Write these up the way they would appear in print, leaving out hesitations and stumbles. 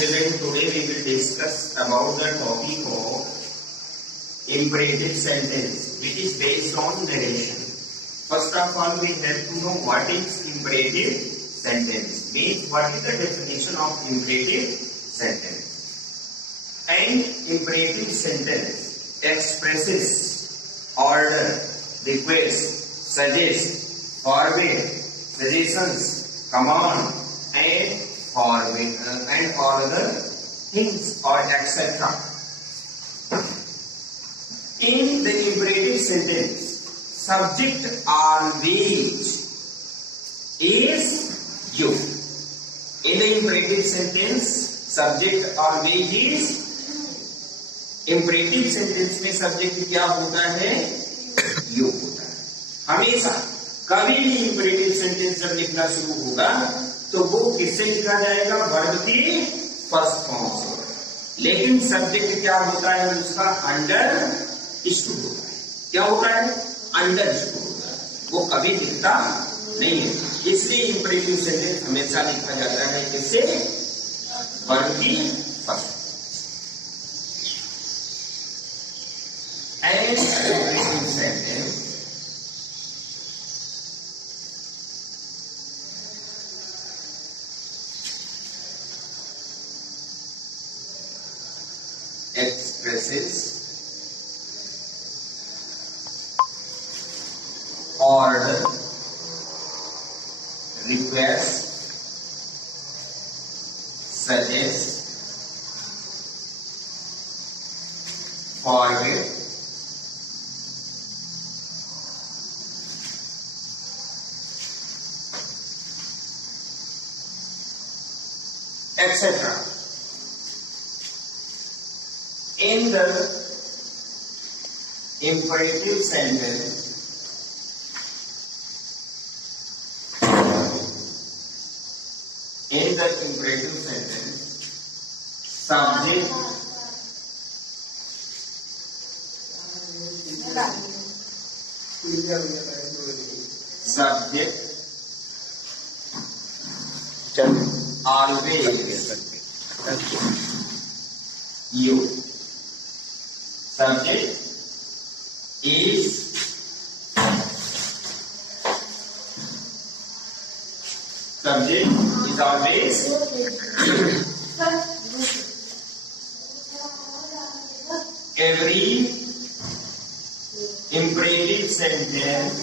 children, today we will discuss about the topic of imperative sentence, which is based on narration. First of all, we have to know what is imperative sentence. Means what is the definition of imperative sentence? An imperative sentence expresses order, request, suggest, forbid, suggestions, command, and forbid, and all other things or etc. In the imperative sentence, subject always is you. In the imperative sentence, subject always is. imperative sentence में सब्जेक्ट क्या होता है? यू होता है हमेशा। कभी भी imperative sentence जब लिखना शुरू होगा तो वो किससे लिखा जाएगा? वर्ब की फर्स्ट फॉर्म से। लेकिन सब्जेक्ट क्या होता है उसका? अंडरस्टूड होता है। क्या होता है? अंडरस्टूड होता है। वो कभी लिखता नहीं है। इसलिए imperative sentence हमेशा लिखा जाता है किससे? वर्ब की first. And imperative sentence expresses order, request, suggest, forbid, etc. In the imperative sentence, subject always you. Subject is always every imperative sentence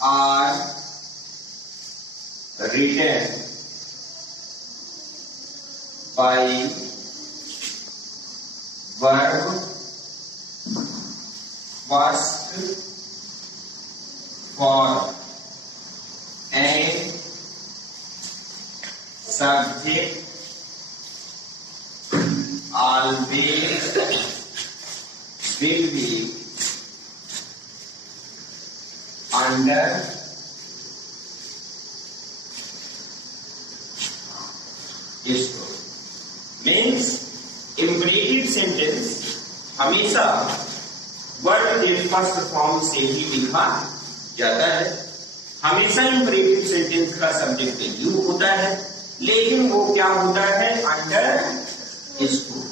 are written by verb first form and subject always will be under means imperative sentence हमेशा वर्ब के first form से ही लिखा जाता है। हमेशा imperative sentence का subject you होता है, लेकिन वो क्या होता है? अंडरस्टूड।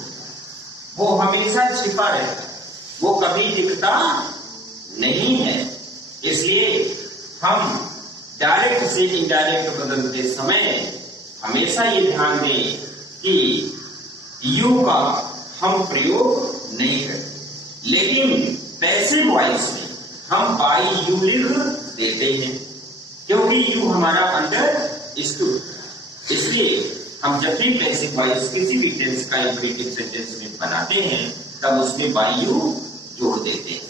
वो हमेशा छिपा रहता है, वो कभी दिखता नहीं है। इसलिए हम डायरेक्ट से इनडायरेक्ट बदलते समय हमेशा ये ध्यान दें कि यू का हम प्रयोग नहीं करते, लेकिन पैसिव वॉइस में हम बाई यू लिख देते हैं, क्योंकि यू हमारा अंडरस्टूड। इसलिए हम जब भी पैसिव वॉइस किसी भी टेंस का इंपरेटिव सेंटेंस में बनाते हैं तब उसमें बाई यू जोड़ देते हैं।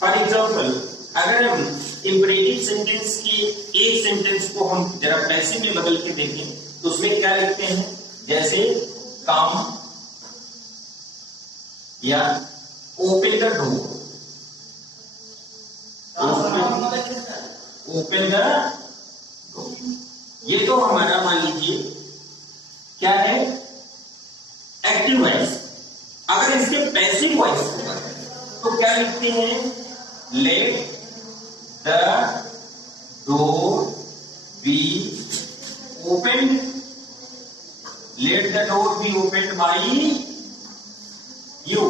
फॉर एग्जाम्पल, अगर हम इंपरेटिव सेंटेंस की एक सेंटेंस को हम जरा पैसिव में बदल के देखें तो उसमें क्या लिखते हैं? जैसे कम या open the door, open the door. ये तो हमारा मान लीजिए क्या है, एक्टिव वॉइस। अगर इसके पैसिव वॉइस होगा तो क्या लिखते हैं, let the door be open, let the door be open by you.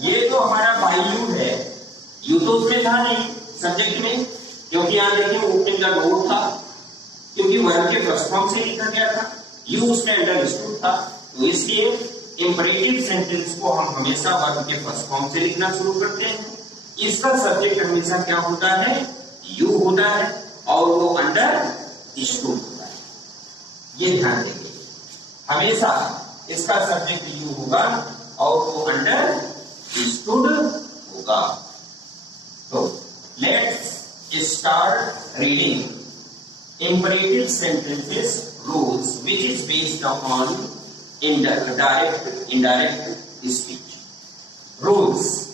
ये तो हमारा बाई यू है, यू तो उसमें था नहीं सब्जेक्ट में, क्योंकि यहां देखिए ओपन द डोर था, क्योंकि वर्ब के फर्स्ट फॉर्म से लिखा गया था, यू उसने अंडरस्टूड था, तो इसलिए इंपरेटिव सेंटेंस को हम हमेशा वर्ब के फर्स्ट फॉर्म से लिखना शुरू करते हैं। इसका सब्जेक्ट हमेशा क्या होता है, यू होता है, और वो अंडरस्टूड होता है। ये ध्यान देंगे, हमेशा इसका सब्जेक्ट यू होगा और वो अंडरस्टूड होगा। तो let's start reading imperative sentences rules, which is based upon indirect speech rules.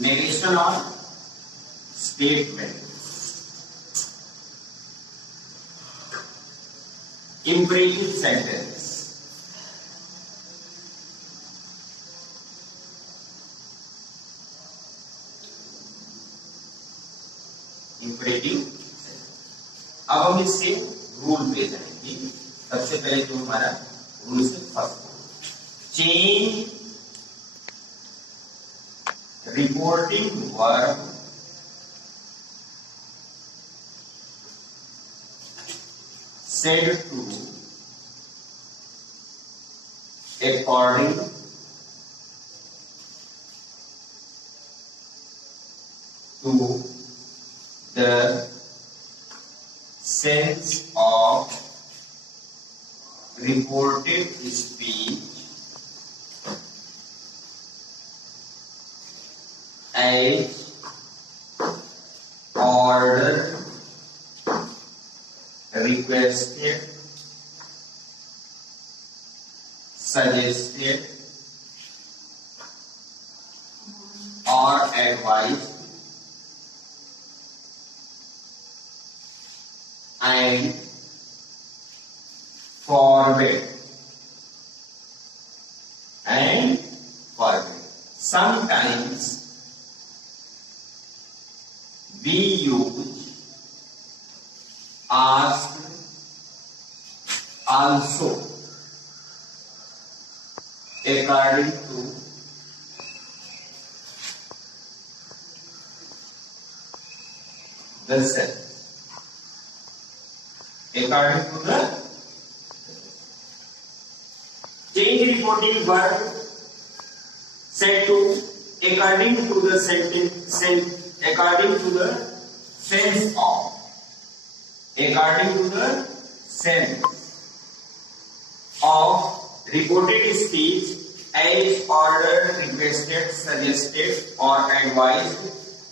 Negation of statement, imperative sentence, imperative. अब हम इससे रूल पे जाएंगे। सबसे पहले जो हमारा रूल से first, change reporting verb said to according to the sense of reported speech as ordered, requested, suggested or advised and forbid and forbid. Sometimes we use ask also according to the set. According to the change reporting verb set to according to the sentence, according to the sense of, according to the sense of reported speech as ordered, requested, suggested or advised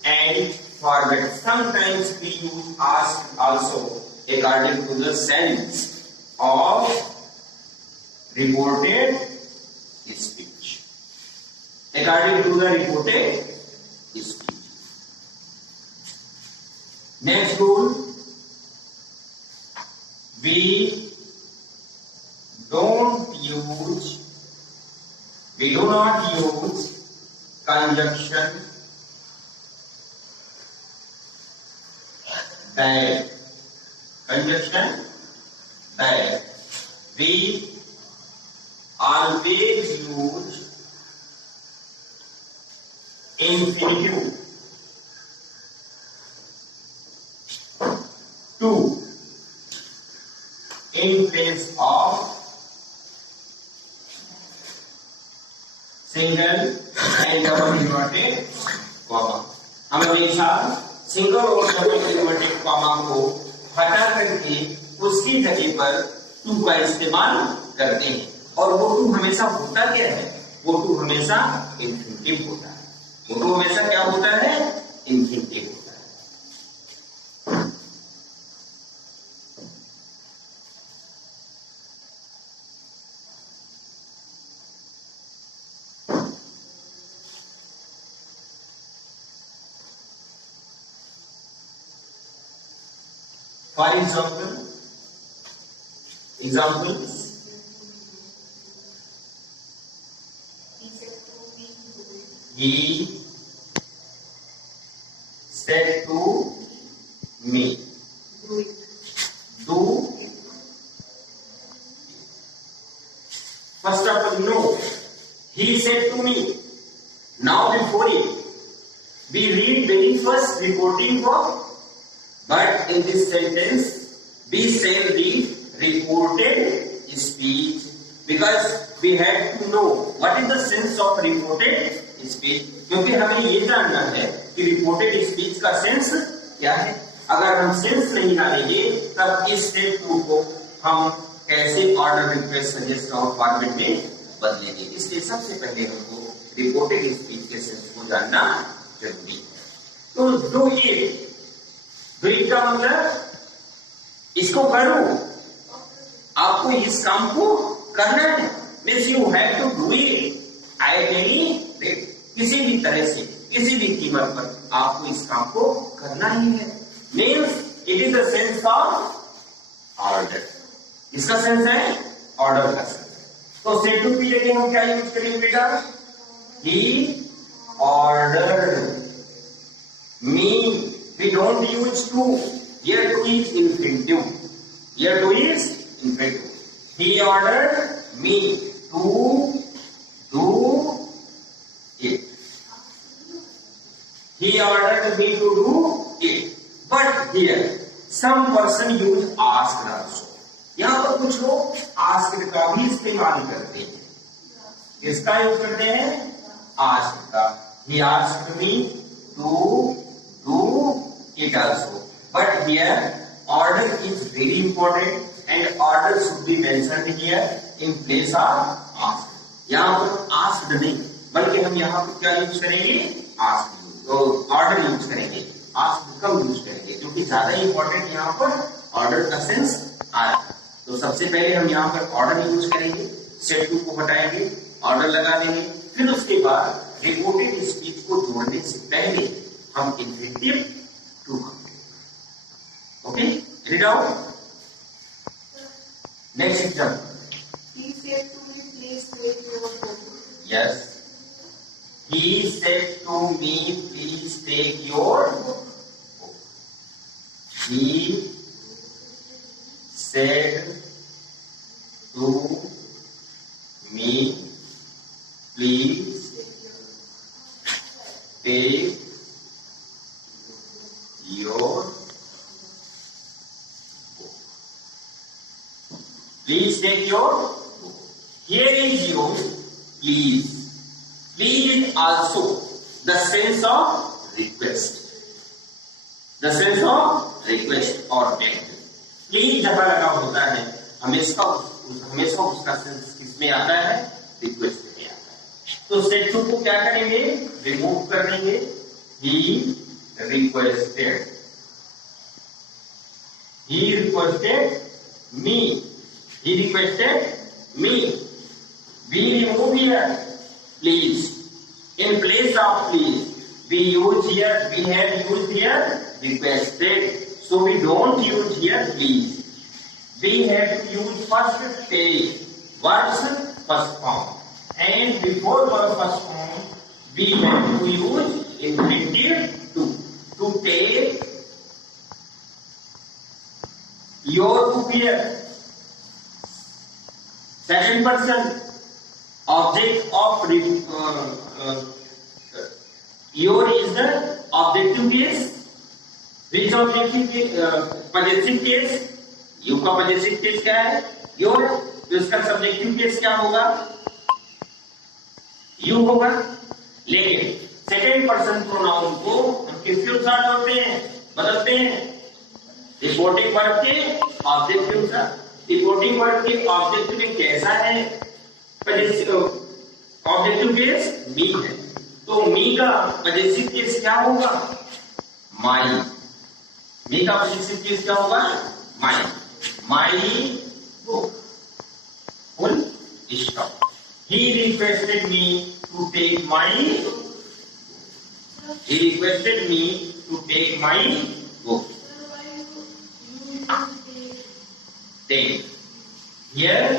and forbid. Sometimes we use ask also according to the sense of reported speech. According to the reported speech. Next rule, we do not use conjunction that. Conjunction that. We always use infinitive to in place of single and double inverted comma. हम हमेशा सिंगल और double inverted comma को हटा करके उसकी जगह पर टू का इस्तेमाल करते हैं, और वो टू हमेशा होता क्या है, वो टू हमेशा इंफिनिटिव होता है। वो टू हमेशा क्या होता है, इंफिनिटिव होता है। For examples. He said to me, do. First of all, no. He said to me. Now before it, we read very first reporting verb, but in this sentence, we say the reported speech because we have to know what is the sense of reported speech. क्योंकि हमें ये जानना है कि reported speech का सेंस क्या है. अगर हम सेंस नहीं डालेंगे तब इस स्टेप 2 को हम कैसे ऑर्डर, रिक्वेस्ट, सजेस्ट और फॉर्मेट में बदलेंगे. इसलिए सबसे पहले हमको रिपोर्टेड स्पीच के सेंस को जानना जरूरी है. तो डू इट का मतलब इसको करो, आपको इस काम को करना है. Means you have to do it. I tell किसी भी तरह से, किसी भी कीमत पर आपको इस काम को करना ही है. Means it is the sense of order. इसका सेंस है ऑर्डर का सेंस. तो सेट टू के लिए हम क्या यूज करेंगे बेटा? He ordered me. We don't use to. Here to is infinitive. Here to is infinitive. He ordered me to do it. He ordered me to do it. But here some person use asked also. यहाँ पर कुछ लोग asked का भी इस्तेमाल करते हैं. किसका यूज करते हैं? Asked का. He asked me to do it also. But here order is very important and order should be mentioned here in place of asked. यहाँ पर asked नहीं, बल्कि हम यहाँ पर क्या यूज करेंगे? Asked. तो ऑर्डर यूज करेंगे. asked कम यूज करेंगे क्योंकि ज्यादा इंपॉर्टेंट यहाँ पर ऑर्डर का सेंस आ रहा है. तो सबसे पहले हम यहाँ पर ऑर्डर यूज करेंगे. सेट टू को हटाएंगे, ऑर्डर लगा देंगे. फिर उसके बाद रिपोर्टेड स्पीच को जोड़ने से पहले हम इंफिनिटिव टू करेंगे. Okay, read out. Next example. He said to me, please take your book. Yes. He said to me, please take your book. He said to me, please take your book. Please take your book. Here is your please. Please is also the sense of request. The sense of request or beg. Please जहाँ लगा होता है हमेशा उसका सेंस किसमें आता है? रिक्वेस्ट में आता है. तो सेट टू को क्या करेंगे? रिमूव कर देंगे. He requested. He requested me. He requested me. We remove here please. In place of please, we have used here requested. So we don't use here please. We have to use first take. What's first form? And before the first form, we have to use infinitive to take your to here. Second person. Object of your is the objective case. Which objective case? Possessive case. You का possessive case क्या है? Your. तो इसका subjective case क्या होगा? You होगा. लेकिन second person pronoun को हम किसके अनुसार जोड़ते हैं? बदलते हैं. Reporting verb के object के अनुसार. Reporting verb के object में कैसा है? ऑब्जेक्टिव केस मी है. तो मी का पॉजिटिव केस क्या होगा? माई. मी का पॉजिटिव केस क्या होगा? My. My book. Full stop. He requested me to take my. He requested me to take my book. Take. Here,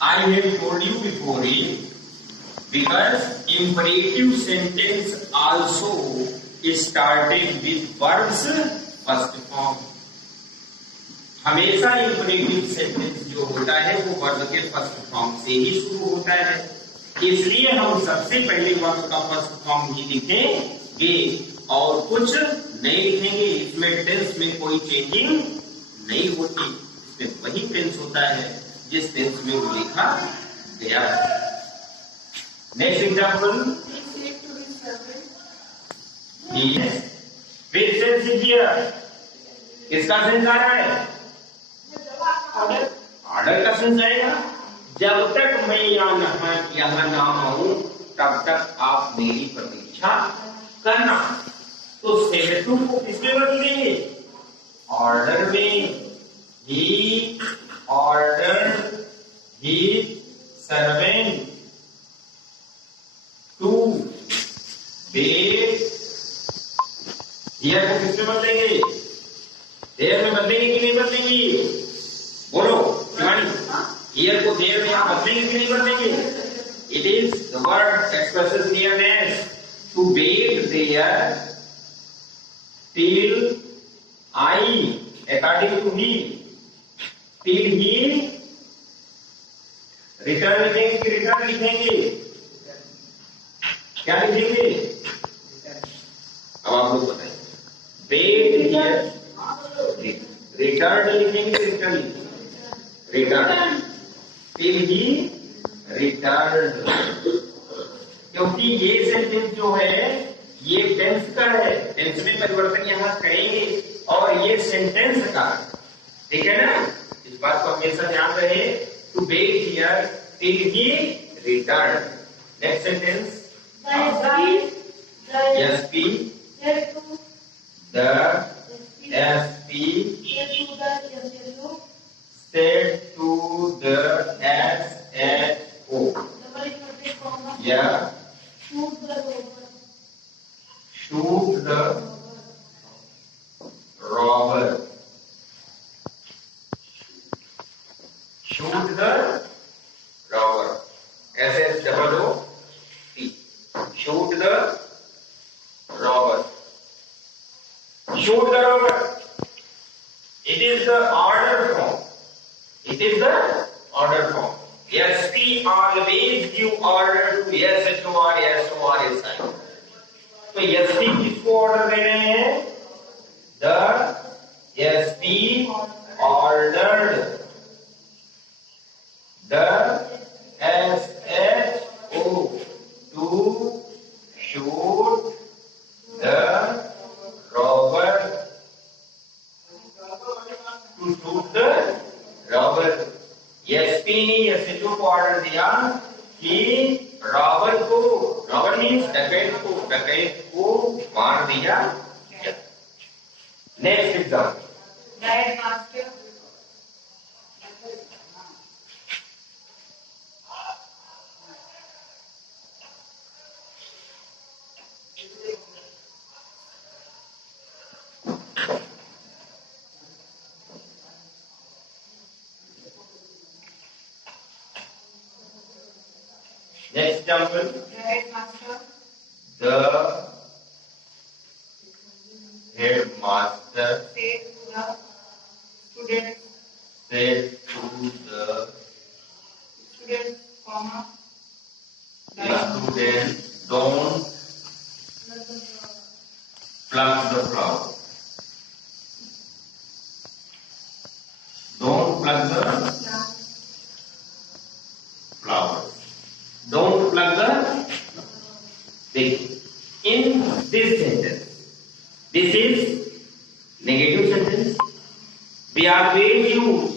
I have told you before it, because imperative sentence also is started with verbs first form. हमेशा imperative sentence जो होता है वो वर्ब के first form से ही शुरू होता है, इसलिए हम सबसे पहले वर्ब का फर्स्ट फॉर्म ही लिखेंगे और कुछ नहीं लिखेंगे। इसमें टेंस में कोई चेंजिंग नहीं होती, इसमें वही टेंस होता है जिस टेंस में वो लिखा गया है। नेक्स्ट एग्जाम्पल, किसका सेंस आ रहा है? ऑर्डर का सेंस आएगा। जब तक मैं यहाँ ना आऊं तब तक आप मेरी प्रतीक्षा करना। तो सेवेटू को किसमें बदलेंगे? ऑर्डर में। He order his servant to bake. Here को किसमें बदलेंगे? देयर में बदलेंगे कि नहीं बदलेंगे? बोलो शिवानी, हियर को देयर में आप बदलेंगे कि नहीं बदलेंगे? It is the word expresses nearness to back there till I according to he, till he return लिखेंगे कि रिटर्न लिखेंगे? क्या लिखेंगे? अब आप लोग बताइए। रिटर्न लिखेंगे, रिटर्न लिखेंगे, रिटर्न till he returned, क्योंकि ये सेंटेंस जो है ये टेंस का है, टेंस में परिवर्तन यहाँ करेंगे और ये सेंटेंस का, ठीक है ना? इस बात को हमेशा ध्यान रहे। To bake here till he return. Next sentence, SP the SP said to the SHO, yeah, shoot the robber. Shoot the robber. SHOOT. Shoot the robber. Shoot the robber. It is the order form. It is the order form. SP always give order to SHO or SO or SI. तो SP किसको ऑर्डर दे रहे हैं? The SP ordered the SHO to shoot the robber. To shoot the robber. SP ने SHO को ऑर्डर दिया कि रॉबर को, robber means डकैत को मार दिया। Next example, next example, the headmaster said to the student, don't pluck the flower. Don't pluck the flower. Don't pluck the. In this sentence, this is negative sentence. We always use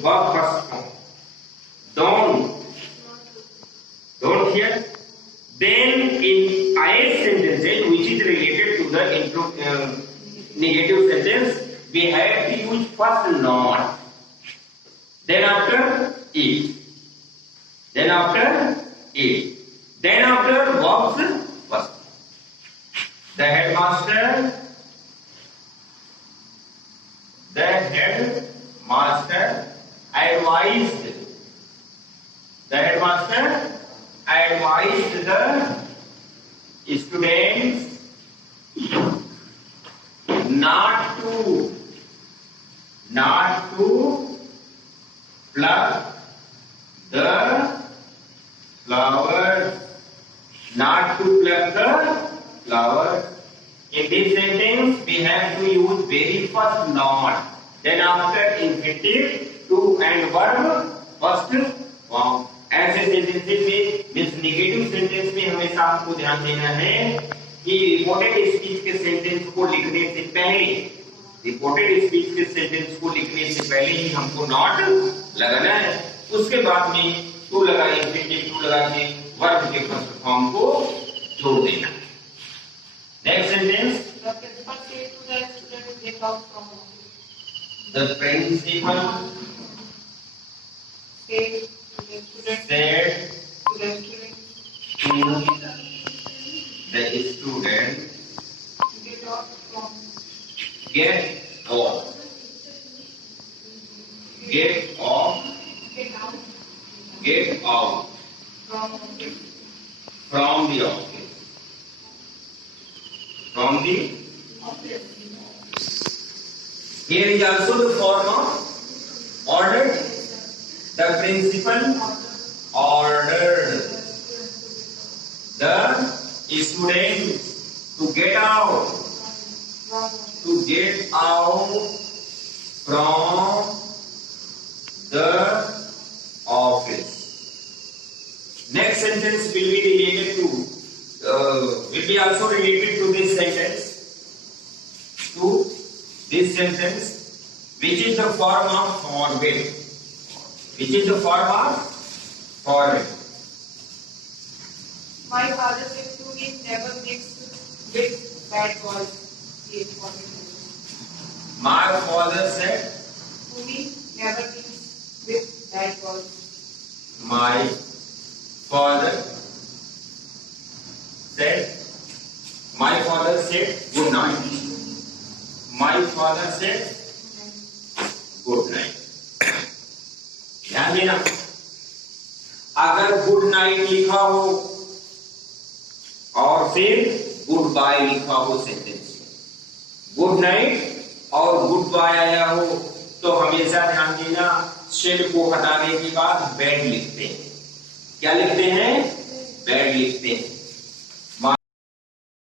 verb first form. Don't here. Then in IS sentences, which is related to the negative sentence, we have to use first not. Then after it. Then after it. Then after verbs first. The headmaster advised, the headmaster advised the students not to pluck the flowers, not to pluck the flowers. In this sentence, we have to use very first not, then after infinitive to and verb first form. ऐसे सेंटेंसेस में means negative sentence में हमेशा आपको ध्यान देना है कि reported speech के सेंटेंस को लिखने से पहले, रिपोर्टेड स्पीच के सेंटेंस को लिखने से पहले ही हमको नॉट लगाना है। उसके बाद में टू लगा, इंफिनिटिव टू लगा के वर्ब के फर्स्ट फॉर्म को जोड़ देना। Next sentence, The principal said to the student get off from the office. Here is also the form of ordered. The principal ordered the student to get out from the office. Next sentence will be related to will be also related to this sentence, which is the form of forbid. My father said to me, never mix with bad boys. My father said To me, never mix with bad boys. My father said good night. My father said good night. ध्यान देना, अगर good night लिखा हो और फिर good bye लिखा हो सेंटेंस में, गुड नाइट और गुड बाय आया हो तो हमेशा ध्यान देना शेड को हटाने के बाद बैड लिखते हैं। क्या लिखते हैं? बैड लिखते हैं।